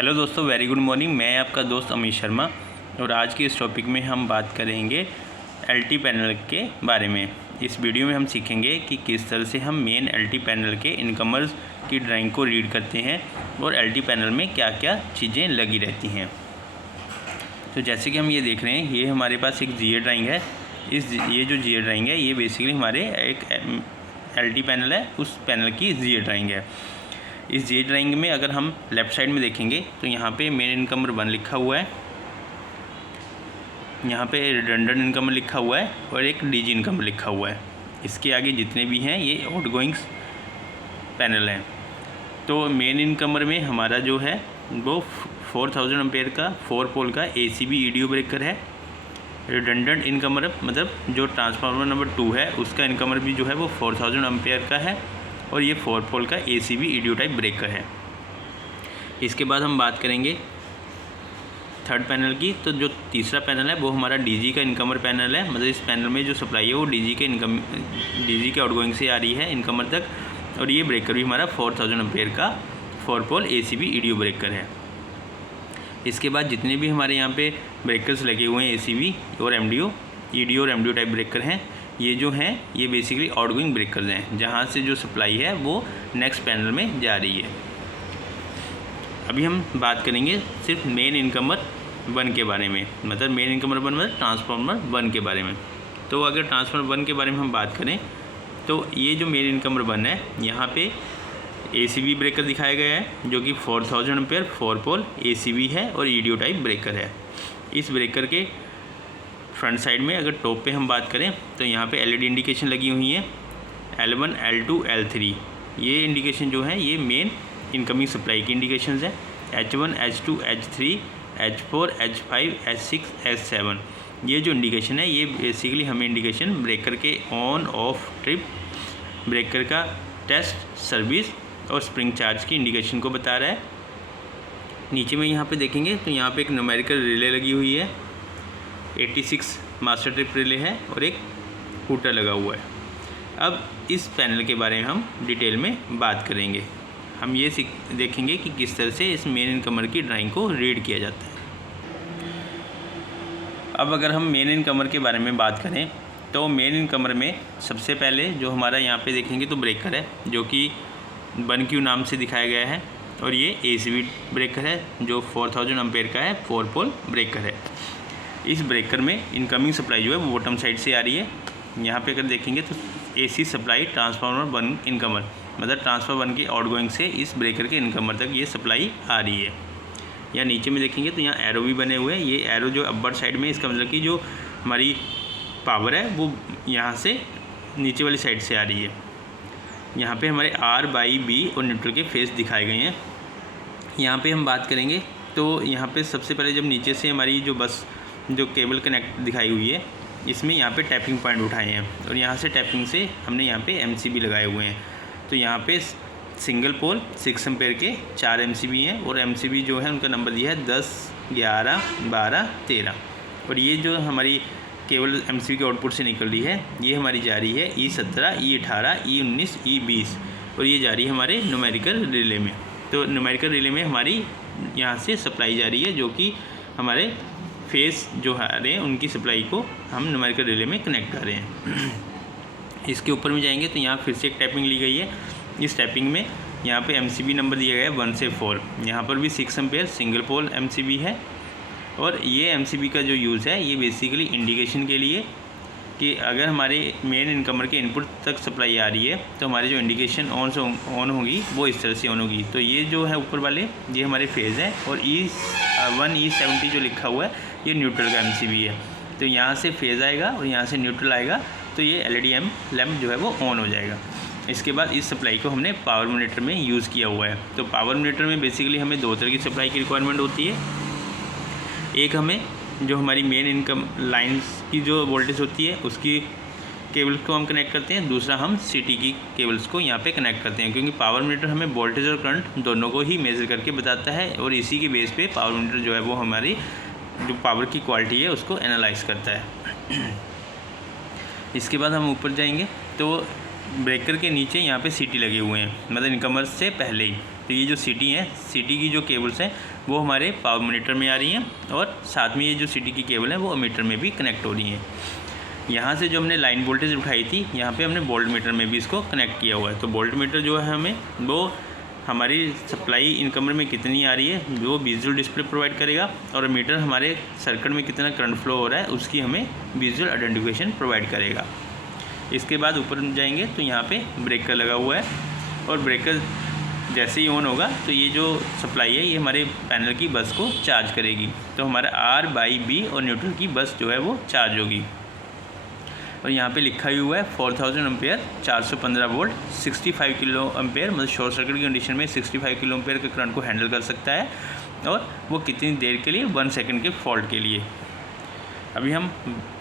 Hello दोस्तों, very good morning. मैं आपका दोस्त अमित शर्मा और आज के इस टॉपिक में हम बात करेंगे एलटी पैनल के बारे में। इस वीडियो में हम सीखेंगे कि किस तरह से हम मेन एलटी पैनल के इनकमर्स की ड्राइंग को रीड करते हैं और एलटी पैनल में क्या क्या चीज़ें लगी रहती हैं। तो जैसे कि हम ये देख रहे हैं, ये हमारे पास एक जीए ड्राइंग है। ये जो जीए ड्राइंग है ये बेसिकली हमारे एक एलटी पैनल है, उस पैनल की जीए ड्राइंग है। इस जीए ड्राइंग में अगर हम लेफ़्ट साइड में देखेंगे तो यहाँ पे मेन इनकमर 1 लिखा हुआ है, यहाँ पे रिडंडेंट इनकमर लिखा हुआ है और एक डीजी इनकमर लिखा हुआ है। इसके आगे जितने भी हैं ये आउटगोइंग्स पैनल हैं। तो मेन इनकमर में हमारा जो है वो 4000 एम्पेयर का 4 पोल का एसीबी ईडीओ ब्रेकर है। रिडंडेंट इनकमर मतलब जो ट्रांसफार्मर नंबर 2 है उसका इनकमर भी जो है वो 4000 एम्पेयर का है और ये 4 पोल का एसीबी ईडीओ टाइप ब्रेकर है। इसके बाद हम बात करेंगे थर्ड पैनल की। तो जो तीसरा पैनल है वो हमारा डीजी का इनकमर पैनल है। मतलब इस पैनल में जो सप्लाई है वो डीजी के आउटगोइंग से आ रही है इनकमर तक, और ये ब्रेकर भी हमारा 4000 एम्पेयर का 4 पोल एसीबी ईडीओ ब्रेकर है। इसके बाद जितने भी हमारे यहाँ पे ब्रेकर्स लगे हुए हैं एसीबी और एमडीओ, ईडीओ और एमडीओ टाइप ब्रेकर हैं, ये जो हैं ये बेसिकली आउटगोइंग ब्रेकर्स हैं, जहाँ से जो सप्लाई है वो नेक्स्ट पैनल में जा रही है। अभी हम बात करेंगे सिर्फ मेन इनकमर 1 के बारे में, मतलब मेन इनकमर 1 मतलब ट्रांसफार्मर 1 के बारे में। तो अगर ट्रांसफार्मर 1 के बारे में हम बात करें तो ये जो मेन इनकमर 1 है, यहाँ पे एसीबी ब्रेकर दिखाया गया है जो कि 4000 एम्पेयर 4 पोल एसीबी है और ईडीओ टाइप ब्रेकर है। इस ब्रेकर के फ्रंट साइड में अगर टॉप पे हम बात करें तो यहाँ पे एलईडी इंडिकेशन लगी हुई है, L1 L2 L3। ये इंडिकेशन जो है ये मेन इनकमिंग सप्लाई की इंडिकेशंस है। H1 H2 H3 H4 H5 H6 H7 ये जो इंडिकेशन है ये बेसिकली हमें इंडिकेशन ब्रेकर के ऑन ऑफ ट्रिप, ब्रेकर का टेस्ट, सर्विस और स्प्रिंग चार्ज की इंडिकेशन को बता रहा है। नीचे में यहाँ पे देखेंगे तो यहाँ पे एक न्यूमेरिकल रिले लगी हुई है, 86 मास्टर ट्रिप रिले है और एक हूटर लगा हुआ है। अब इस पैनल के बारे में हम डिटेल में बात करेंगे। हम ये देखेंगे कि किस तरह से इस मेन इनकमर की ड्राइंग को रीड किया जाता है। अब अगर हम मेन इनकमर के बारे में बात करें तो मेन इनकमर में सबसे पहले जो हमारा यहाँ पे देखेंगे तो ब्रेकर है जो कि 1Q नाम से दिखाया गया है, और ये एसीबी ब्रेकर है जो 4000 एम्पेयर का है 4 पोल ब्रेकर है। इस ब्रेकर में इनकमिंग सप्लाई जो है वो बॉटम साइड से आ रही है। यहाँ पे अगर देखेंगे तो एसी सप्लाई ट्रांसफार्मर 1 इनकमर मतलब ट्रांसफार्मर 1 के आउटगोइंग से इस ब्रेकर के इनकमर तक ये सप्लाई आ रही है। या नीचे में देखेंगे तो यहाँ एरो भी बने हुए हैं। ये एरो जो अपर साइड में, इसका मतलब कि जो हमारी पावर है वो यहाँ से नीचे वाली साइड से आ रही है। यहाँ पे हमारे R/B और न्यूट्रल के फेस दिखाए गए हैं। यहाँ पे हम बात करेंगे तो यहाँ पे सबसे पहले जब नीचे से हमारी जो बस जो केबल कनेक्ट दिखाई हुई है इसमें यहाँ पे टैपिंग पॉइंट उठाए हैं और यहाँ से टैपिंग से हमने यहाँ पे MCB लगाए हुए हैं। तो यहाँ पे सिंगल पोल 6 एम्पेयर के 4 MCB हैं और MCB जो है उनका नंबर दिया है 10, 11, 12, 13। और ये जो हमारी केबल MCB के आउटपुट से निकल रही है ये हमारी जा रही है E17, E18, E19, E20 और ये जा रही है हमारे न्यूमेरिकल रिले में। तो न्यूमेरिकल रिले में हमारी यहाँ से सप्लाई जा रही है जो कि हमारे फेस जो आ रहे हैं उनकी सप्लाई को हम न्यूमेरिकल रिले में कनेक्ट कर रहे हैं। इसके ऊपर में जाएंगे तो यहाँ फिर से एक टैपिंग ली गई है। इस टैपिंग में यहाँ पे MCB नंबर दिया गया है 1 से 4। यहाँ पर भी 6 एम्पेयर सिंगल पोल MCB है और ये MCB का जो यूज़ है ये बेसिकली इंडिकेशन के लिए कि अगर हमारे मेन इनकमर के इनपुट तक सप्लाई आ रही है तो हमारी जो इंडिकेशन ऑन होगी वो इस तरह से ऑन होगी। तो ये जो है ऊपर वाले ये हमारे फेज़ हैं और E1 E70 जो लिखा हुआ है ये न्यूट्रल का MCB है। तो यहाँ से फेज़ आएगा और यहाँ से न्यूट्रल आएगा तो ये LED लैम्प जो है वो ऑन हो जाएगा। इसके बाद इस सप्लाई को हमने पावर मॉनिटर में यूज़ किया हुआ है। तो पावर मॉनिटर में बेसिकली हमें 2 तरह की सप्लाई की रिक्वायरमेंट होती है। एक हमें जो हमारी मेन इनकम लाइन्स की जो वोल्टेज होती है उसकी केबल्स को हम कनेक्ट करते हैं, दूसरा हम सिटी की केबल्स को यहाँ पे कनेक्ट करते हैं, क्योंकि पावर मीटर हमें वोल्टेज और करंट दोनों को ही मेज़र करके बताता है और इसी के बेस पे पावर मीटर जो है वो हमारी जो पावर की क्वालिटी है उसको एनालाइज करता है। इसके बाद हम ऊपर जाएंगे तो ब्रेकर के नीचे यहाँ पे सिटी लगे हुए हैं, मतलब इनकमर्स से पहले ही तो ये जो सीटी है, सीटी की जो केबल्स हैं वो हमारे पावर मॉनिटर में आ रही हैं और साथ में ये जो सीटी की केबल है वो अमीटर में भी कनेक्ट हो रही हैं। यहाँ से जो हमने लाइन वोल्टेज उठाई थी यहाँ पे हमने वोल्ट मीटर में भी इसको कनेक्ट किया हुआ है। तो वोल्ट मीटर जो है हमें वो हमारी सप्लाई इनकमर में कितनी आ रही है वो विजुअल डिस्प्ले प्रोवाइड करेगा, और मीटर हमारे सर्किट में कितना करंट फ्लो हो रहा है उसकी हमें विजुअल आइडेंटिफिकेशन प्रोवाइड करेगा। इसके बाद ऊपर जाएंगे तो यहाँ पे ब्रेकर लगा हुआ है, और ब्रेकर जैसे ही ऑन होगा तो ये जो सप्लाई है ये हमारे पैनल की बस को चार्ज करेगी। तो हमारा R/B और न्यूट्रल की बस जो है वो चार्ज होगी। और यहाँ पे लिखा ही हुआ है 4000 एम्पेयर 415 वोल्ट 65 किलो एम्पेयर, मतलब शॉर्ट सर्किट की कंडीशन में 65 किलो एम्पेयर के करंट को हैंडल कर सकता है, और वो कितनी देर के लिए, 1 सेकंड के फॉल्ट के लिए। अभी हम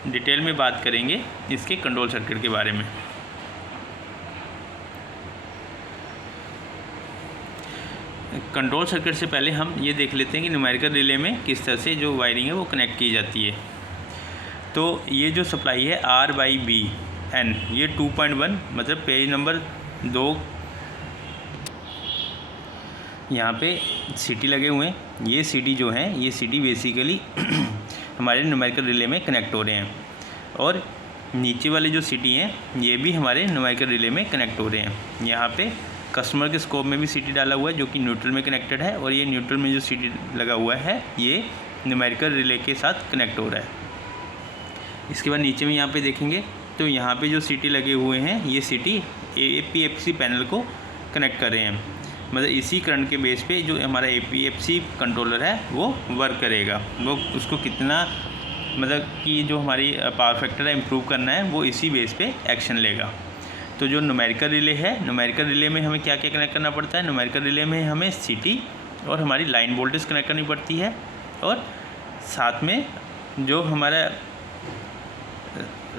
डिटेल में बात करेंगे इसके कंट्रोल सर्किट के बारे में। कंट्रोल सर्किट से पहले हम ये देख लेते हैं कि न्यूमेरिकल रिले में किस तरह से जो वायरिंग है वो कनेक्ट की जाती है। तो ये जो सप्लाई है R/BN ये 2.1 मतलब पेज नंबर 2 यहाँ पे सीटी लगे हुए हैं। ये सीटी जो है ये सीटी बेसिकली हमारे न्यूमेरिकल रिले में कनेक्ट हो रहे हैं, और नीचे वाले जो सीटी हैं ये भी हमारे न्यूमेरिकल रिले में कनेक्ट हो रहे हैं। यहाँ पे कस्टमर के स्कोप में भी सीटी डाला हुआ है जो कि न्यूट्रल में कनेक्टेड है, और ये न्यूट्रल में जो सीटी लगा हुआ है ये न्यूमेरिकल रिले के साथ कनेक्ट हो रहा है। इसके बाद नीचे में यहाँ पे देखेंगे तो यहाँ पे जो सीटी लगे हुए हैं ये सीटी APFC पैनल को कनेक्ट कर रहे हैं, मतलब इसी करंट के बेस पे जो हमारा APFC कंट्रोलर है वो वर्क करेगा। वो उसको कितना मतलब कि जो हमारी पावर फैक्टर है इम्प्रूव करना है वो इसी बेस पे एक्शन लेगा। तो जो न्यूमेरिकल रिले है, न्यूमेरिकल रिले में हमें क्या क्या कनेक्ट करना पड़ता है, न्यूमेरिकल रिले में हमें सीटी और हमारी लाइन वोल्टेज कनेक्ट करनी पड़ती है, और साथ में जो हमारा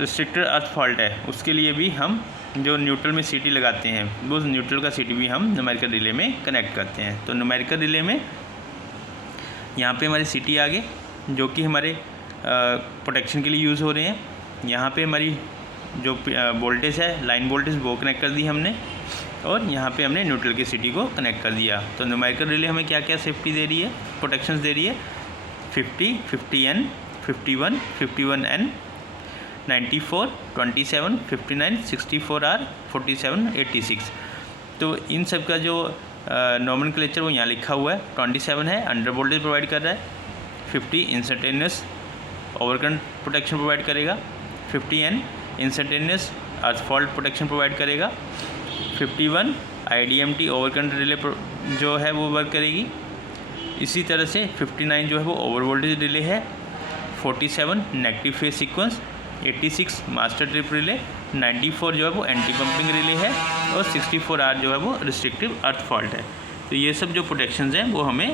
रिस्ट्रिक्टेड अर्थ फॉल्ट है उसके लिए भी हम जो न्यूट्रल में सीटी लगाते हैं वो न्यूट्रल का सीटी भी हम न्यूमेरिकल रिले में कनेक्ट करते हैं। तो न्यूमेरिकल रिले में यहाँ पे हमारे सीटी आगे जो कि हमारे प्रोटेक्शन के लिए यूज़ हो रहे हैं। यहाँ पे हमारी जो वोल्टेज है लाइन वोल्टेज वो कनेक्ट कर दी हमने, और यहाँ पे हमने न्यूट्रल की सीटी को कनेक्ट कर दिया। तो न्यूमेरिकल रिले हमें क्या क्या सेफ्टी दे रही है, प्रोटेक्शंस दे रही है 50, 50N, 51, 51N, 94, 27, 59, 64R, 47, 86। तो इन सब का जो नॉमेनक्लेचर वो यहाँ लिखा हुआ है। 27 है अंडर वोल्टेज प्रोवाइड कर रहा है, 50 इंस्टेंटेनियस ओवरकरंट प्रोटेक्शन प्रोवाइड करेगा, 50N इंस्टेंटेनियस अर्थ फॉल्ट प्रोटेक्शन प्रोवाइड करेगा, 51 IDMT ओवरकरंट रिले जो है वो वर्क करेगी। इसी तरह से 59 जो है वो ओवर वोल्टेज रिले है, 47 negative phase sequence, 86 master trip relay, 94 जो है वो एंटी पंपिंग रिले है, और 64R जो है वो रिस्ट्रिक्टिव अर्थ फॉल्ट है। तो ये सब जो प्रोटेक्शंस हैं वो हमें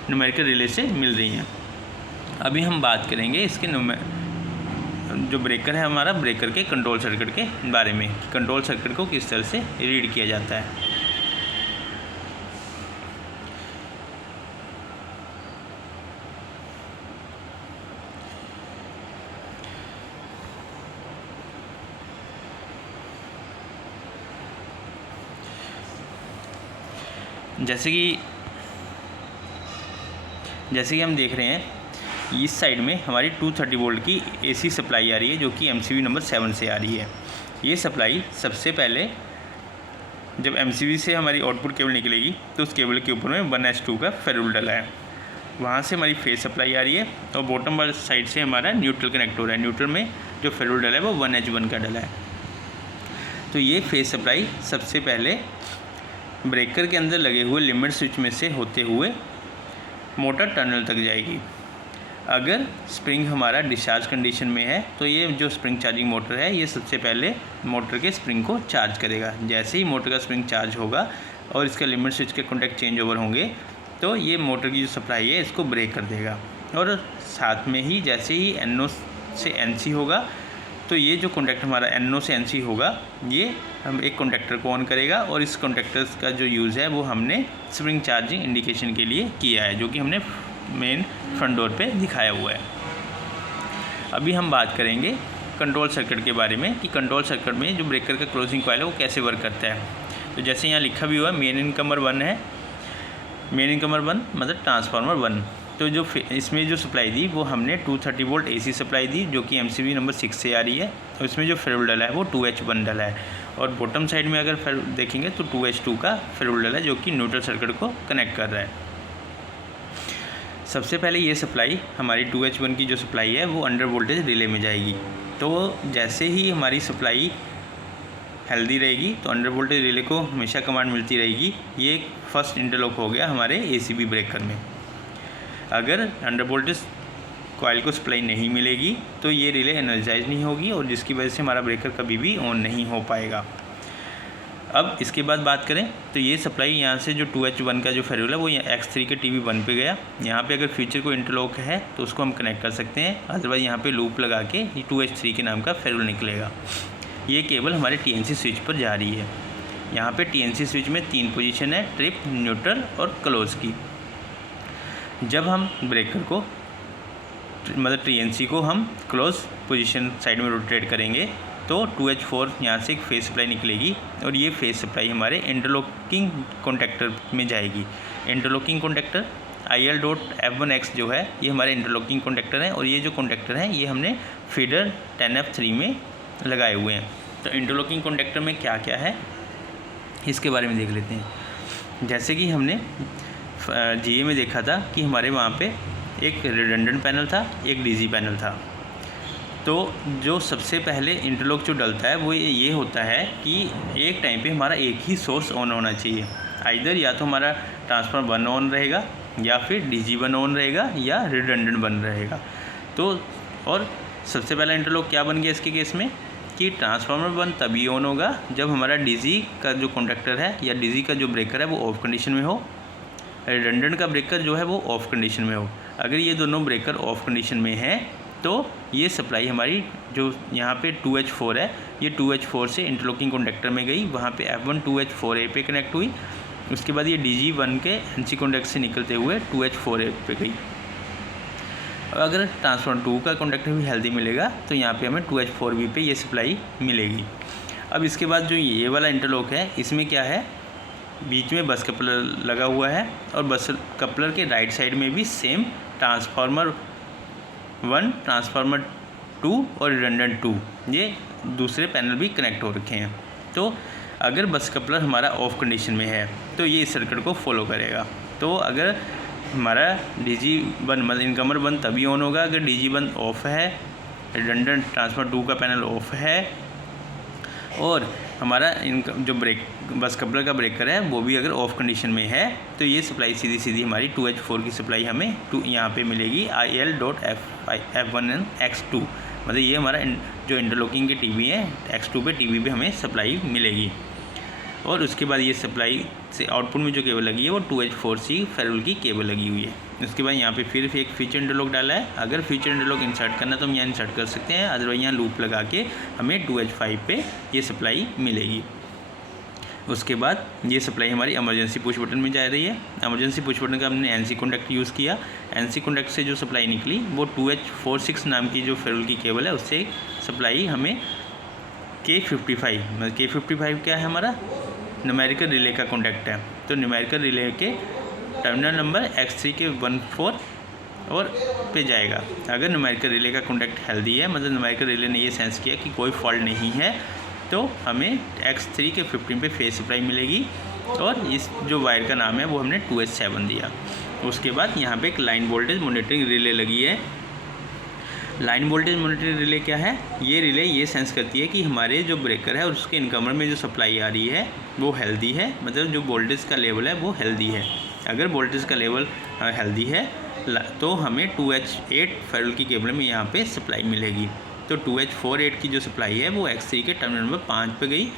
न्यूमेरिकल रिले से मिल रही हैं। अभी हम बात करेंगे इसके जो ब्रेकर है हमारा ब्रेकर के कंट्रोल सर्किट के बारे में, कंट्रोल सर्किट को किस तरह से रीड किया जाता है। जैसे कि हम देख रहे हैं इस साइड में हमारी 230 वोल्ट की AC सप्लाई आ रही है जो कि MCB नंबर 7 से आ रही है। ये सप्लाई सबसे पहले जब MCB से हमारी आउटपुट केबल निकलेगी तो उस केबल के ऊपर में 1H2 का फेरुल डला है, वहाँ से हमारी फेज सप्लाई आ रही है, और बॉटम वाले साइड से हमारा न्यूट्रल कनेक्ट हो रहा है। न्यूट्रल में जो फेरुल डला है वो 1H1 का डला है। तो ये फेज सप्लाई सबसे पहले ब्रेकर के अंदर लगे हुए लिमिट स्विच में से होते हुए मोटर टर्मिनल तक जाएगी। अगर स्प्रिंग हमारा डिस्चार्ज कंडीशन में है तो ये जो स्प्रिंग चार्जिंग मोटर है ये सबसे पहले मोटर के स्प्रिंग को चार्ज करेगा। जैसे ही मोटर का स्प्रिंग चार्ज होगा और इसका लिमिट स्विच के कॉन्टैक्ट चेंज ओवर होंगे तो ये मोटर की जो सप्लाई है इसको ब्रेक कर देगा, और साथ में ही जैसे ही NO से NC होगा तो ये जो कॉन्टैक्ट हमारा NO से NC होगा ये हम एक कॉन्टैक्टर को ऑन करेगा, और इस कॉन्टैक्टर का जो यूज़ है वो हमने स्प्रिंग चार्जिंग इंडिकेशन के लिए किया है जो कि हमने मेन फ्रंट डोर पे दिखाया हुआ है। अभी हम बात करेंगे कंट्रोल सर्किट के बारे में कि कंट्रोल सर्किट में जो ब्रेकर का क्लोजिंग कॉइल है वो कैसे वर्क करता है। तो जैसे यहाँ लिखा भी हुआ मेन इनकमर 1 है, मेन इनकमर 1 मतलब ट्रांसफार्मर 1। तो जो इसमें जो सप्लाई दी वो हमने 230 वोल्ट AC सप्लाई दी जो कि MCB नंबर 6 से आ रही है। और इसमें जो फेरुल डला है वो 2H1 डला है, और बॉटम साइड में अगर देखेंगे तो 2H2 का फेरुल डला है जो कि न्यूट्रल सर्किट को कनेक्ट कर रहा है। सबसे पहले ये सप्लाई हमारी 2H1 की जो सप्लाई है वो अंडर वोल्टेज रिले में जाएगी। तो जैसे ही हमारी सप्लाई हेल्दी रहेगी तो अंडर वोल्टेज रिले को हमेशा कमांड मिलती रहेगी। ये फर्स्ट इंटरलॉक हो गया हमारे ACB ब्रेकर में। अगर अंडर वोल्टेज कॉइल को सप्लाई नहीं मिलेगी तो ये रिले एनर्जाइज नहीं होगी, और जिसकी वजह से हमारा ब्रेकर कभी भी ऑन नहीं हो पाएगा। अब इसके बाद बात करें तो ये सप्लाई यहाँ से जो 2H1 का जो फेरुल है वो X3 के TV1 पे गया। यहाँ पे अगर फ्यूचर को इंटरलॉक है तो उसको हम कनेक्ट कर सकते हैं, अदरवाइज़ यहाँ पे लूप लगा के ये 2H3 के नाम का फेरुल निकलेगा। ये केबल हमारे TNC स्विच पर जा रही है। यहाँ पे TNC स्विच में 3 पोजीशन है, ट्रिप, न्यूट्रल और क्लोज की। जब हम ब्रेकर को मतलब TNC को हम क्लोज पोजीशन साइड में रोटेट करेंगे तो 2H4 यहाँ से एक फेस सप्लाई निकलेगी, और ये फेस सप्लाई हमारे इंटरलॉकिंग कॉन्टैक्टर में जाएगी। इंटरलॉकिंग कॉन्टैक्टर IL.F1X जो है ये हमारे इंटरलॉकिंग कॉन्टैक्टर हैं, और ये जो कॉन्टैक्टर हैं ये हमने फीडर 10F3 में लगाए हुए हैं। तो इंटरलॉकिंग कॉन्टैक्टर में क्या क्या है इसके बारे में देख लेते हैं। जैसे कि हमने GA में देखा था कि हमारे वहाँ पे एक रिडंडेंट पैनल था, एक DG पैनल था। तो जो सबसे पहले इंटरलॉक जो डलता है वो ये होता है कि एक टाइम पे हमारा एक ही सोर्स ऑन होना चाहिए। आइदर या तो हमारा ट्रांसफार्मर 1 ऑन रहेगा, या फिर DG1 ऑन रहेगा, या रिडंडेंट बन रहेगा। तो और सबसे पहला इंटरलॉक क्या बन गया इसके केस में कि ट्रांसफार्मर 1 तभी ऑन होगा जब हमारा DG का जो कॉन्टैक्टर है या DG का जो ब्रेकर है वो ऑफ कंडीशन में हो, रिडंडेंट का ब्रेकर जो है वो ऑफ कंडीशन में हो। अगर ये दोनों ब्रेकर ऑफ कंडीशन में हैं तो ये सप्लाई हमारी जो यहाँ पे 2H4 है ये 2H4 से इंटरलॉकिंग कॉन्टैक्टर में गई, वहाँ पे F1 2H4A पे कनेक्ट हुई। उसके बाद ये DG1 के NC कॉन्टैक्ट से निकलते हुए 2H4A पे गई। अगर ट्रांसफार्मर 2 का कॉन्टैक्टर भी हेल्दी मिलेगा तो यहाँ पे हमें 2H4B पे ये सप्लाई मिलेगी। अब इसके बाद जो ये वाला इंटरलॉक है इसमें क्या है, बीच में बस कपलर लगा हुआ है, और बस कपलर के राइट साइड में भी सेम ट्रांसफार्मर 1, ट्रांसफार्मर 2 और रिडंडेंट 2 ये दूसरे पैनल भी कनेक्ट हो रखे हैं। तो अगर बस कपलर हमारा ऑफ कंडीशन में है तो ये इस सर्किट को फॉलो करेगा। तो अगर हमारा DG1 मतलब इनकमर 1 तभी ऑन होगा अगर DG1 ऑफ है, रिडंडेंट ट्रांसफार्मर 2 का पैनल ऑफ है, और हमारा जो बस कपलर का ब्रेकर है वो भी अगर ऑफ कंडीशन में है, तो ये सप्लाई सीधी सीधी हमारी 2H4 की सप्लाई हमें यहाँ पे मिलेगी IL.F1X2। मतलब ये हमारा जो इंटरलॉकिंग के TV है X2 पे TV पे हमें सप्लाई मिलेगी। और उसके बाद ये सप्लाई से आउटपुट में जो केबल लगी है वो 2H4C फेरुल की केबल लगी हुई है। उसके बाद यहाँ पे फिर एक फीचर इंटरलॉक डाला है। अगर फीचर इंटरलॉक इंसर्ट करना तो हम यहाँ इंसर्ट कर सकते हैं, अदरवाइज यहाँ लूप लगा के हमें 2H5 पे ये सप्लाई मिलेगी। उसके बाद ये सप्लाई हमारी इमरजेंसी पुश बटन में जा रही है। इमरजेंसी पुश बटन का हमने NC कॉन्टैक्ट यूज़ किया। NC कॉन्टैक्ट से जो सप्लाई निकली वो 2H46 नाम की जो फेरुल की केबल है उससे सप्लाई हमें K55 मतलब K55 क्या है हमारा न्यूमेरिकल रिले का कॉन्टैक्ट है। तो न्यूमेरिकल रिले के टर्मिनल नंबर X3 के 14 और पे जाएगा। अगर न्यूमेरिकल रिले का कॉन्टैक्ट हेल्दी है मतलब न्यूमेरिकल रिले ने ये सेंस किया कि कोई फॉल्ट नहीं है तो हमें X3 के 15 पे फेस सप्लाई मिलेगी, और इस जो वायर का नाम है वो हमने 2H7 दिया। उसके बाद यहाँ पे एक लाइन वोल्टेज मॉनिटरिंग रिले लगी है। लाइन वोल्टेज मॉनिटरिंग रिले क्या है, ये रिले ये सेंस करती है कि हमारे जो ब्रेकर है और उसके इनकमर में जो सप्लाई आ रही है वो हेल्दी है, मतलब जो वोल्टेज का लेवल है वो हेल्दी है। अगर वोल्टेज का लेवल हेल्दी है तो हमें 2H8 फेरुल की केबल में यहाँ पे सप्लाई मिलेगी। तो 2H48 की जो सप्लाई है वो X3 के टर्मिनल नंबर 5 पे गई।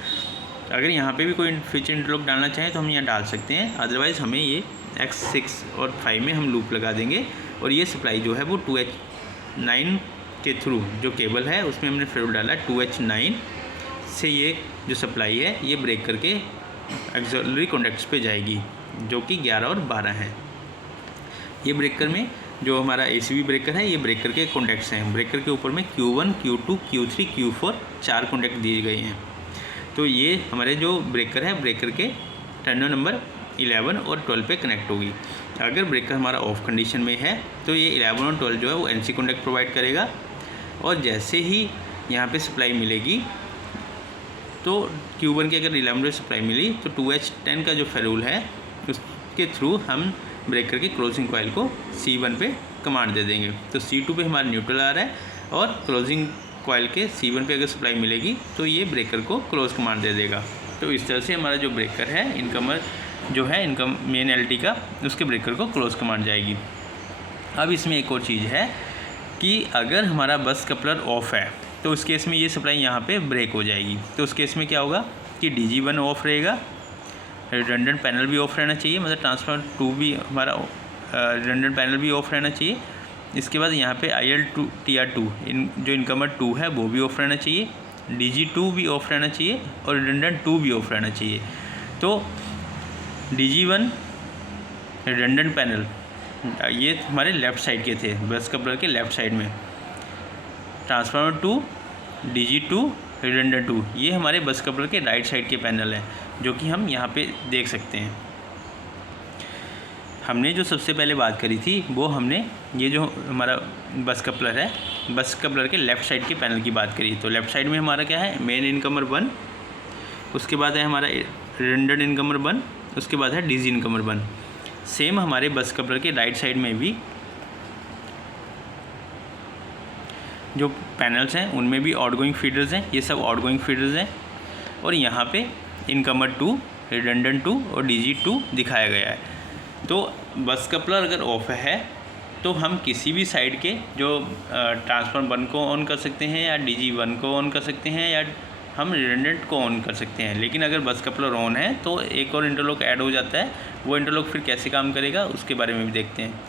अगर यहाँ पे भी कोई फीचर इंटरलॉक डालना चाहें तो हम यहाँ डाल सकते हैं, अदरवाइज़ हमें ये X6 और 5 में हम लूप लगा देंगे। और ये सप्लाई जो है वो 2H9 के थ्रू जो केबल है उसमें हमने फेरुल डाला 2H9 से ये जो सप्लाई है ये ब्रेकर के एक्सिलरी कॉन्टैक्ट्स पे जाएगी जो कि 11 और 12 हैं। ये ब्रेकर में जो हमारा ACB ब्रेकर है ये ब्रेकर के कॉन्टैक्ट्स हैं। ब्रेकर के ऊपर में Q1, Q2, Q3, Q4 4 contact दिए गए हैं। तो ये हमारे जो ब्रेकर है, ब्रेकर के टर्मिनल नंबर 11 और 12 पे कनेक्ट होगी। अगर ब्रेकर हमारा ऑफ कंडीशन में है तो ये 11 और 12 जो है वो NC कॉन्टैक्ट प्रोवाइड करेगा, और जैसे ही यहाँ पे सप्लाई मिलेगी तो Q1 की अगर 11 सप्लाई मिली तो 2H10 का जो फेरूल है उसके थ्रू हम ब्रेकर के क्लोजिंग कॉइल को C1 पे कमांड दे देंगे। तो C2 पे हमारा न्यूट्रल आ रहा है और क्लोजिंग कॉइल के C1 पे अगर सप्लाई मिलेगी तो ये ब्रेकर को क्लोज कमांड दे देगा। तो इस तरह से हमारा जो ब्रेकर है इनकमर जो है इनकम मेन LT का, उसके ब्रेकर को क्लोज कमांड जाएगी। अब इसमें एक और चीज़ है कि अगर हमारा बस कपलर ऑफ है तो उस केस में ये सप्लाई यहाँ पे ब्रेक हो जाएगी। तो उस केस में क्या होगा कि DG1 ऑफ रहेगा, रिडंडेंट पैनल भी ऑफ रहना चाहिए, मतलब ट्रांसफार्मर 2 भी हमारा रिडंडेंट पैनल भी ऑफ रहना चाहिए। इसके बाद यहाँ पे IL2 TR2 जो इनकमर 2 है वो भी ऑफ रहना चाहिए, DG2 भी ऑफ रहना चाहिए और रिडंडेंट 2 भी ऑफ रहना चाहिए। तो DG1 रिडंडेंट पैनल ये हमारे लेफ़्ट साइड के थे, बस कपलर के लेफ़्ट साइड में। ट्रांसफार्मर 2, DG2, रिडंडेंट 2 ये हमारे बस कपलर के राइट साइड के पैनल हैं, जो कि हम यहाँ पे देख सकते हैं। हमने जो सबसे पहले बात करी थी वो हमने ये जो हमारा बस कपलर है, बस कपलर के लेफ़्ट साइड के पैनल की बात करी। तो लेफ़्ट साइड में हमारा क्या है, मेन इनकमर 1, उसके बाद है हमारा रिडंडेंट इनकमर 1, उसके बाद है DG इनकमर 1। सेम हमारे बस कपलर के राइट साइड में भी जो पैनल्स हैं उनमें भी आउटगोइंग फीडर्स हैं, ये सब आउटगोइंग फीडर्स हैं। और यहाँ पे इनकमर 2, रिडंडेंट 2 और DG2 दिखाया गया है। तो बस कपलर अगर ऑफ है तो हम किसी भी साइड के जो ट्रांसफार्मर 1 को ऑन कर सकते हैं या DG1 को ऑन कर सकते हैं या हम रिडंडेंट को ऑन कर सकते हैं। लेकिन अगर बस कपलर ऑन है तो एक और इंटरलॉक ऐड हो जाता है। वो इंटरलॉक फिर कैसे काम करेगा उसके बारे में भी देखते हैं।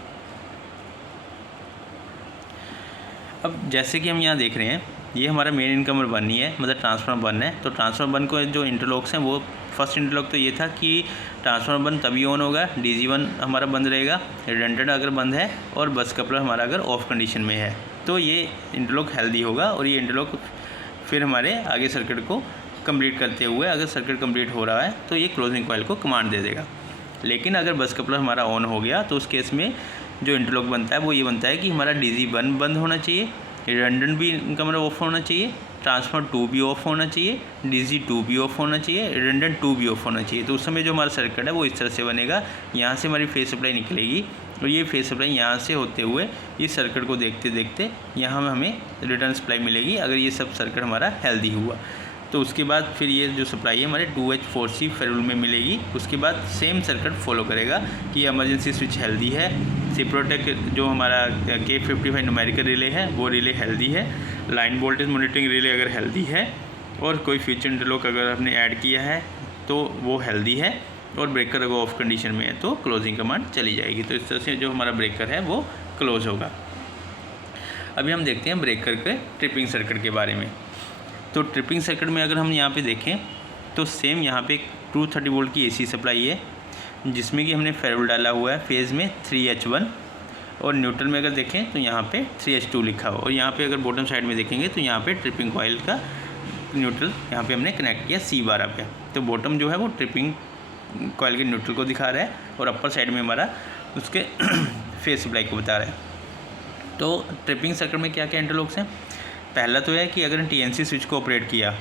अब जैसे कि हम यहाँ देख रहे हैं ये हमारा मेन इनकमर 1 ही है, मतलब ट्रांसफार्मर 1 है। तो ट्रांसफार्मर 1 को जो इंटरलॉक्स हैं वो फर्स्ट इंटरलॉक तो ये था कि ट्रांसफार्मर 1 तभी ऑन होगा, DG1 हमारा बंद रहेगा, रिडंडेंट अगर बंद है और बस कपलर हमारा अगर ऑफ कंडीशन में है तो ये इंटरलॉक हेल्दी होगा। और ये इंटरलॉक फिर हमारे आगे सर्किट को कंप्लीट करते हुए अगर सर्किट कंप्लीट हो रहा है तो ये क्लोजिंग कॉइल को कमांड दे देगा। लेकिन अगर बस कपलर हमारा ऑन हो गया तो उस केस में जो इंटरलॉक बनता है वो ये बनता है कि हमारा DG1 बंद होना चाहिए, रिडंडेंट भी इनकमर ऑफ होना चाहिए, ट्रांसफार्मर 2 भी ऑफ होना चाहिए, DG2 भी ऑफ होना चाहिए, रिडंडेंट 2 भी ऑफ होना चाहिए। तो उस समय जो हमारा सर्किट है वो इस तरह से बनेगा। यहाँ से हमारी फेज सप्लाई निकलेगी और ये फेज सप्लाई यहाँ से होते हुए इस सर्किट को देखते देखते यहाँ हमें रिटर्न सप्लाई मिलेगी अगर ये सब सर्किट हमारा हेल्दी हुआ। तो उसके बाद फिर ये जो सप्लाई है हमारे 2H4C फेरूल में मिलेगी। उसके बाद सेम सर्किट फॉलो करेगा कि इमरजेंसी स्विच हेल्दी है, सिप्रोटेक जो हमारा K55 न्यूमेरिकल रिले है वो रिले हेल्दी है, लाइन वोल्टेज मॉनिटरिंग रिले अगर हेल्दी है और कोई फ्यूचर इंटरलॉक अगर आपने ऐड किया है तो वो हेल्दी है, और ब्रेकर अगर ऑफ कंडीशन में है तो क्लोजिंग कमांड चली जाएगी। तो इस तरह से जो हमारा ब्रेकर है वो क्लोज होगा। अभी हम देखते हैं ब्रेकर के ट्रिपिंग सर्किट के बारे में। तो ट्रिपिंग सर्किट में अगर हम यहाँ पे देखें तो सेम यहाँ पे 230 वोल्ट की AC सप्लाई है जिसमें कि हमने फेरूल डाला हुआ है फेज़ में 3H1, और न्यूट्रल में अगर देखें तो यहाँ पे 3H2 लिखा हो। और यहाँ पे अगर बॉटम साइड में देखेंगे तो यहाँ पे ट्रिपिंग कॉइल का न्यूट्रल यहाँ पे हमने कनेक्ट किया C12 पे। तो बॉटम जो है वो ट्रिपिंग कॉइल के न्यूट्रल को दिखा रहा है और अपर साइड में हमारा उसके फेज सप्लाई को बता रहा है। तो ट्रिपिंग सर्किट में क्या क्या इंटरलॉक्स हैं, पहला तो है कि अगर TNC स्विच को ऑपरेट किया,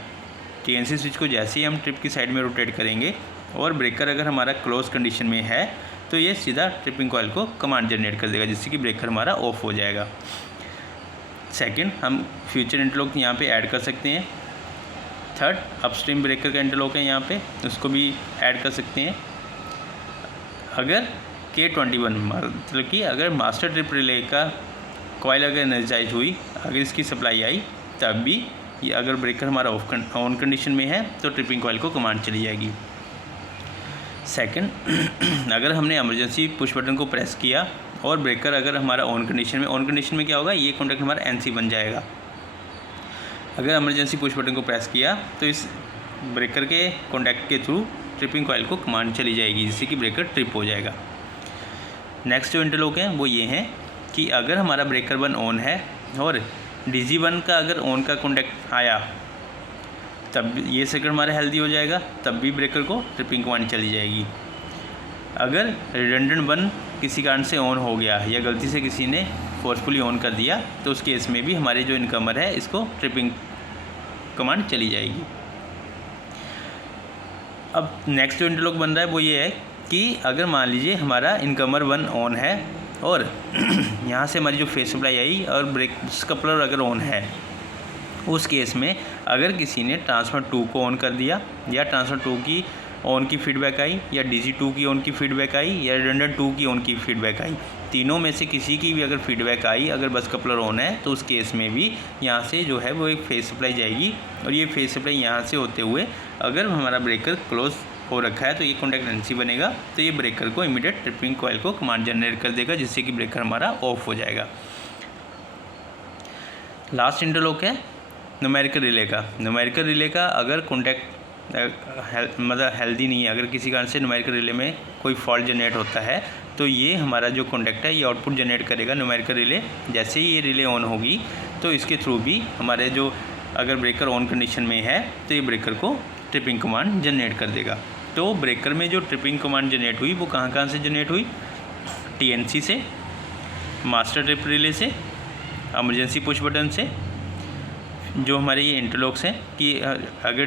TNC स्विच को जैसे ही हम ट्रिप की साइड में रोटेट करेंगे और ब्रेकर अगर हमारा क्लोज कंडीशन में है तो ये सीधा ट्रिपिंग कॉइल को कमांड जनरेट कर देगा जिससे कि ब्रेकर हमारा ऑफ हो जाएगा। सेकंड, हम फ्यूचर इंटरलॉक यहाँ पे ऐड कर सकते हैं। थर्ड, अपस्ट्रीम ब्रेकर का इंटरलॉक है यहाँ पे, उसको भी ऐड कर सकते हैं। अगर K21 मतलब कि अगर मास्टर ट्रिप रिले का कॉइल अगर एनर्जाइज हुई, अगर इसकी सप्लाई आई तब भी ये अगर ब्रेकर हमारा ऑन कंडीशन में है तो ट्रिपिंग कॉइल को कमांड चली जाएगी। सेकंड, अगर हमने इमरजेंसी पुश बटन को प्रेस किया और ब्रेकर अगर हमारा ऑन कंडीशन में क्या होगा, ये कॉन्टैक्ट हमारा NC बन जाएगा। अगर इमरजेंसी पुश बटन को प्रेस किया तो इस ब्रेकर के कॉन्टैक्ट के थ्रू ट्रिपिंग कॉइल को कमांड चली जाएगी जिससे कि ब्रेकर ट्रिप हो जाएगा। नेक्स्ट जो इंटरलॉक हैं वो ये हैं कि अगर हमारा ब्रेकर 1 ऑन है और DG1 का अगर ऑन का कॉन्टैक्ट आया तब ये सर्किट हमारा हेल्दी हो जाएगा, तब भी ब्रेकर को ट्रिपिंग कमांड चली जाएगी। अगर रिडंडेंट 1 किसी कारण से ऑन हो गया या गलती से किसी ने फोर्सफुली ऑन कर दिया तो उस केस में भी हमारे जो इनकमर है इसको ट्रिपिंग कमांड चली जाएगी। अब नेक्स्ट जो इंटरलॉक बन रहा है वो ये है कि अगर मान लीजिए हमारा इनकमर 1 ऑन है और यहाँ से हमारी जो फेस सप्लाई आई और ब्रेक कपलर अगर ऑन है, उस केस में अगर किसी ने ट्रांसफर 2 को ऑन कर दिया या ट्रांसफर 2 की ऑन की फीडबैक आई या DC2 की ऑन की फीडबैक आई या रिडंडेंट 2 की ऑन की फीडबैक आई, तीनों में से किसी की भी अगर फीडबैक आई, अगर बस कपलर ऑन है तो उस केस में भी यहाँ से जो है वो एक फेस सप्लाई जाएगी और ये फेस सप्लाई यहाँ से होते हुए अगर हमारा ब्रेकर क्लोज हो रखा है तो ये कॉन्टैक्ट NC बनेगा, तो ये ब्रेकर को इमीडिएट ट्रिपिंग कॉइल को कमांड जनरेट कर देगा जिससे कि ब्रेकर हमारा ऑफ हो जाएगा। लास्ट इंटरलॉक है न्यूमेरिकल रिले का। न्यूमेरिकल रिले का अगर कॉन्टैक्ट मतलब हेल्दी नहीं है, अगर किसी कारण से न्यूमेरिकल रिले में कोई फॉल्ट जनरेट होता है तो ये हमारा जो कॉन्टैक्ट है ये आउटपुट जनरेट करेगा न्यूमेरिकल रिले। जैसे ही ये रिले ऑन होगी तो इसके थ्रू भी हमारे जो अगर ब्रेकर ऑन कंडीशन में है तो ये ब्रेकर को ट्रिपिंग कमांड जनरेट कर देगा। तो ब्रेकर में जो ट्रिपिंग कमांड जनरेट हुई वो कहाँ से जनरेट हुई? TNC से, मास्टर ट्रिप रिले से, इमरजेंसी पुश बटन से, जो हमारे ये इंटरलॉक्स हैं कि अगर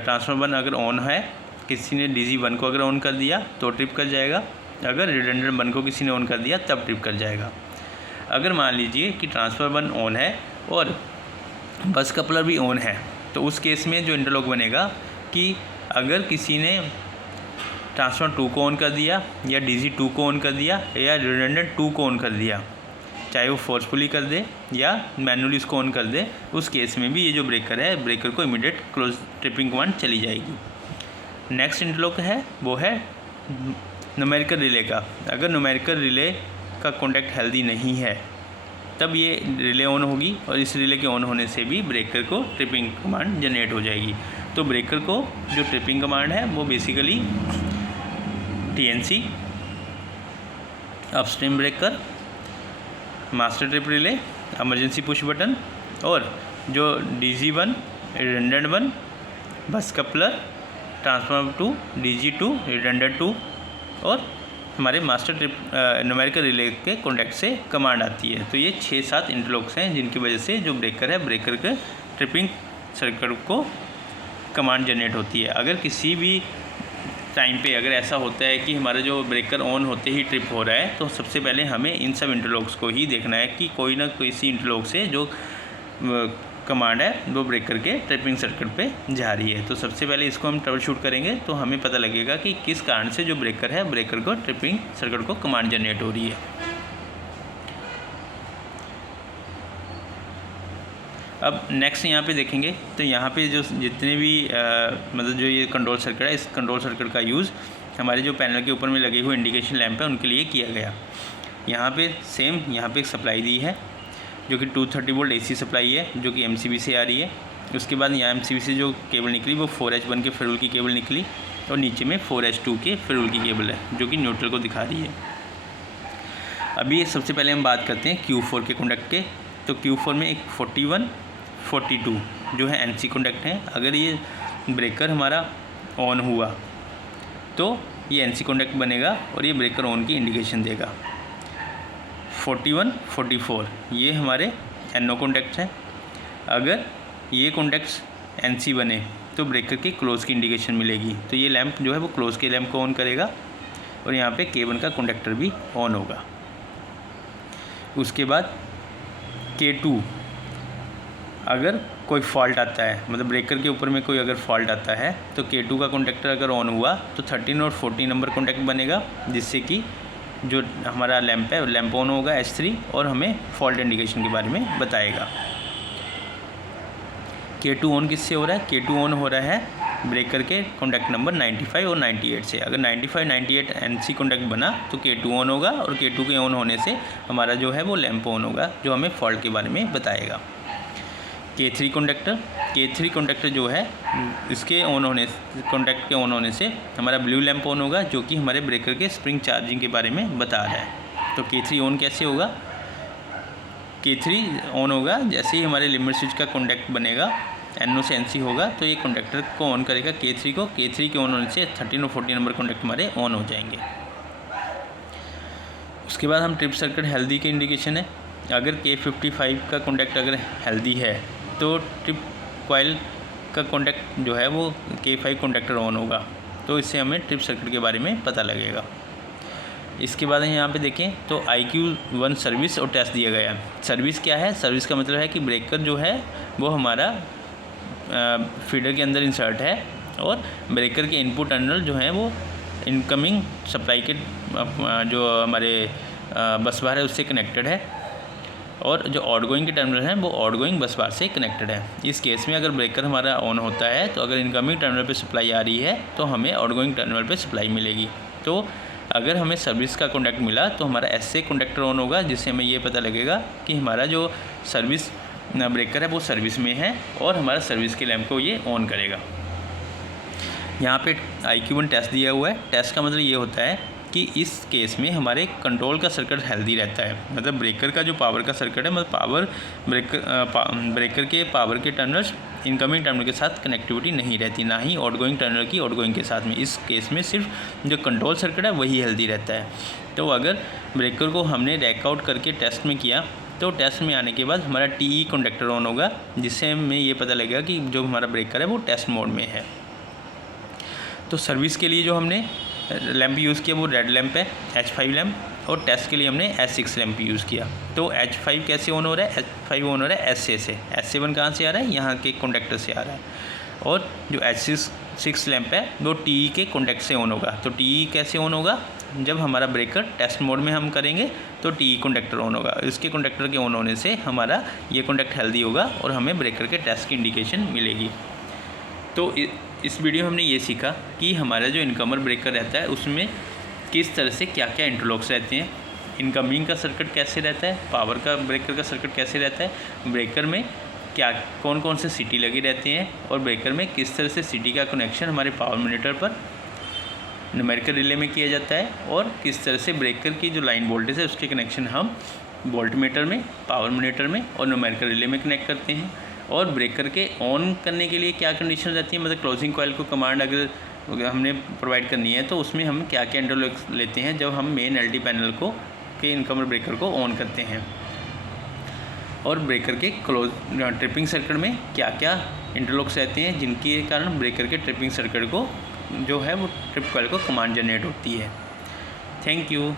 ट्रांसफर 1 अगर ऑन है, किसी ने DC1 को अगर ऑन कर दिया तो ट्रिप कर जाएगा, अगर रिडंडेंट 1 को किसी ने ऑन कर दिया तब ट्रिप कर जाएगा। अगर मान लीजिए कि ट्रांसफर 1 ऑन है और बस कपलर भी ऑन है तो उस केस में जो इंटरलॉक बनेगा कि अगर किसी ने ट्रांसफर 2 को ऑन कर दिया या DC2 को ऑन कर दिया या रिडंडेंट 2 को ऑन कर दिया, चाहे वो फोर्सफुली कर दे या मैनुअली इसको ऑन कर दे, उस केस में भी ये जो ब्रेकर है ब्रेकर को इमीडिएट क्लोज ट्रिपिंग कमांड चली जाएगी। नेक्स्ट इंटरलॉक है वो है न्यूमेरिकल रिले का। अगर न्यूमेरिकल रिले का कॉन्टैक्ट हेल्दी नहीं है तब ये रिले ऑन होगी और इस रिले के ऑन होने से भी ब्रेकर को ट्रिपिंग कमांड जनरेट हो जाएगी। तो ब्रेकर को जो ट्रिपिंग कमांड है वो basically TNC, upstream breaker, master trip relay, emergency push button और जो DC1, रिडंडेंट 1, बस कपलर, ट्रांसफार्मर 2, DG2, रिडंडेंट 2 और हमारे मास्टर ट्रिप न्यूमेरिकल रिले के कॉन्टैक्ट से कमांड आती है। तो ये 6-7 इंटरलॉक्स हैं जिनकी वजह से जो ब्रेकर है ब्रेकर के ट्रिपिंग सर्किट को कमांड जनरेट होती है। अगर किसी भी टाइम पे अगर ऐसा होता है कि हमारा जो ब्रेकर ऑन होते ही ट्रिप हो रहा है तो सबसे पहले हमें इन सब इंटरलॉक्स को ही देखना है कि कोई ना कोई सी इंटरलॉक से जो कमांड है वो ब्रेकर के ट्रिपिंग सर्किट पे जा रही है। तो सबसे पहले इसको हम ट्रबल शूट करेंगे तो हमें पता लगेगा कि किस कारण से जो ब्रेकर है ब्रेकर को ट्रिपिंग सर्किट को कमांड जनरेट हो रही है। अब नेक्स्ट यहाँ पे देखेंगे तो यहाँ पे जो जितने भी मतलब जो ये कंट्रोल सर्किट है, इस कंट्रोल सर्किट का यूज़ हमारे जो पैनल के ऊपर में लगे हुए इंडिकेशन लैंप है उनके लिए किया गया। यहाँ पे सेम यहाँ पे एक सप्लाई दी है जो कि 230 वोल्ट AC सप्लाई है जो कि MCB से आ रही है। उसके बाद यहाँ MCB से जो केबल निकली वो 4H1 के फेरुल की केबल निकली और नीचे में 4H2 के फेरुल की केबल है जो कि न्यूट्रल को दिखा रही है। अभी सबसे पहले हम बात करते हैं Q4 के कॉन्टैक्ट के। तो Q4 में एक 41, 42 जो है NC कॉन्टैक्ट हैं। अगर ये ब्रेकर हमारा ऑन हुआ तो ये NC कॉन्टैक्ट बनेगा और ये ब्रेकर ऑन की इंडिकेशन देगा। 41, 44 ये हमारे NO कॉन्टैक्ट्स हैं। अगर ये कॉन्टैक्ट्स NC बने तो ब्रेकर की क्लोज़ की इंडिकेशन मिलेगी। तो ये लैंप जो है वो क्लोज़ के लैंप को ऑन करेगा और यहाँ पे K1 का कॉन्टैक्टर भी ऑन होगा। उसके बाद K2 अगर कोई फॉल्ट आता है, मतलब ब्रेकर के ऊपर में कोई अगर फॉल्ट आता है तो K2 का कॉन्टैक्टर अगर ऑन हुआ तो 13 और 14 नंबर कॉन्टैक्ट बनेगा जिससे कि जो हमारा लैंप है लैंप ऑन होगा H3 और हमें फॉल्ट इंडिकेशन के बारे में बताएगा। K2 ऑन किससे हो रहा है? K2 ऑन हो रहा है ब्रेकर के कॉन्टैक्ट नंबर 95 और 98 से। अगर 95, 98 NC कॉन्टैक्ट बना तो K2 ऑन होगा और K2 के ऑन होने से हमारा जो है वो लैंप ऑन होगा जो हमें फॉल्ट के बारे में बताएगा। K3 कॉन्टैक्टर जो है इसके ऑन होने कॉन्टैक्ट के ऑन होने से हमारा ब्लू लैंप ऑन होगा जो कि हमारे ब्रेकर के स्प्रिंग चार्जिंग के बारे में बता रहा है। तो K3 ऑन कैसे होगा? K3 ऑन होगा जैसे ही हमारे लिमिट स्विच का कॉन्टैक्ट बनेगा NO से NC होगा तो ये कॉन्टैक्टर को ऑन करेगा K3 को। K3 के ऑन होने से 13 और 14 नंबर कॉन्टैक्ट हमारे ऑन हो जाएंगे। उसके बाद हम ट्रिप सर्किट हेल्दी की इंडिकेशन है। अगर K55 का कॉन्टैक्ट अगर हेल्दी है तो ट्रिप कॉइल का कॉन्टैक्ट जो है वो K5 कॉन्टैक्टर ऑन होगा, तो इससे हमें ट्रिप सर्किट के बारे में पता लगेगा। इसके बाद यहाँ पे देखें तो IQ1 सर्विस और टेस्ट दिया गया है। सर्विस क्या है? सर्विस का मतलब है कि ब्रेकर जो है वो हमारा फीडर के अंदर इंसर्ट है और ब्रेकर के इनपुट टर्मिनल जो है वो इनकमिंग सप्लाई के जो हमारे बस बार है उससे कनेक्टेड है, और जो आउटगोइंग के टर्मिनल हैं वो आउटगोइंग बस बार से कनेक्टेड है। इस केस में अगर ब्रेकर हमारा ऑन होता है तो अगर इनकमिंग टर्मिनल पे सप्लाई आ रही है तो हमें आउटगोइंग टर्मिनल पे सप्लाई मिलेगी। तो अगर हमें सर्विस का कॉन्टैक्ट मिला तो हमारा ऐसे कॉन्टैक्टर ऑन होगा, जिससे हमें ये पता लगेगा कि हमारा जो सर्विस ब्रेकर है वो सर्विस में है और हमारा सर्विस के लैंप को ये ऑन करेगा। यहाँ पे IQ1 टेस्ट दिया हुआ है। टेस्ट का मतलब ये होता है कि इस केस में हमारे कंट्रोल का सर्किट हेल्दी रहता है, मतलब ब्रेकर का जो पावर का सर्किट है, मतलब पावर ब्रेकर के पावर के टर्मिनल्स इनकमिंग टर्मिनल के साथ कनेक्टिविटी नहीं रहती, ना ही आउटगोइंग टर्मिनल की आउटगोइंग के साथ में। इस केस में सिर्फ जो कंट्रोल सर्किट है वही हेल्दी रहता है। तो अगर ब्रेकर को हमने रैक आउट करके टेस्ट में किया तो टेस्ट में आने के बाद हमारा TE कॉन्टैक्टर ऑन होगा, जिससे हमें ये पता लगेगा कि जो हमारा ब्रेकर है वो टेस्ट मोड में है। तो सर्विस के लिए जो हमने लैंप यूज़ किया वो रेड लैंप है, H5 लैंप, और टेस्ट के लिए हमने S6 लैंप यूज़ किया। तो H5 कैसे ऑन हो रहा है? H5 ऑन हो रहा है SA से। S7 कहाँ से आ रहा है? यहाँ के कॉन्टैक्टर से आ रहा है। और जो H6 लैंप है वो TE के कॉन्टैक्ट से ऑन होगा। तो TE कैसे ऑन होगा? जब हमारा ब्रेकर टेस्ट मोड में हम करेंगे तो TE कॉन्टैक्टर ऑन होगा। इसके कॉन्टैक्टर के ऑन होने से हमारा ये कॉन्टैक्ट हेल्दी होगा और हमें ब्रेकर के टेस्ट की इंडिकेशन मिलेगी। तो इस वीडियो में हमने ये सीखा कि हमारा जो इनकमर ब्रेकर रहता है उसमें किस तरह से क्या क्या इंटरलॉक्स रहते हैं, इनकमिंग का सर्किट कैसे रहता है, पावर का ब्रेकर का सर्किट कैसे रहता है, ब्रेकर में क्या कौन कौन से सिटी लगे रहते हैं, और ब्रेकर में किस तरह से सिटी का कनेक्शन हमारे पावर मॉनिटर पर न्यूमेरिकल रिले में किया जाता है, और किस तरह से ब्रेकर की जो लाइन वोल्टेज है उसके कनेक्शन हम वोल्ट मीटर में, पावर मॉनिटर में और न्यूमेरिकल रिले में कनेक्ट करते हैं। और ब्रेकर के ऑन करने के लिए क्या कंडीशन रहती है, मतलब क्लोजिंग कॉइल को कमांड अगर हमने प्रोवाइड करनी है तो उसमें हम क्या क्या इंटरलॉक्स लेते हैं जब हम मेन LT पैनल को के इनकमर ब्रेकर को ऑन करते हैं, और ब्रेकर के ट्रिपिंग सर्किट में क्या क्या इंटरलॉक्स रहते हैं जिनके कारण ब्रेकर के ट्रिपिंग सर्किट को जो है वो ट्रिप कॉइल को कमांड जनरेट होती है। Thank you.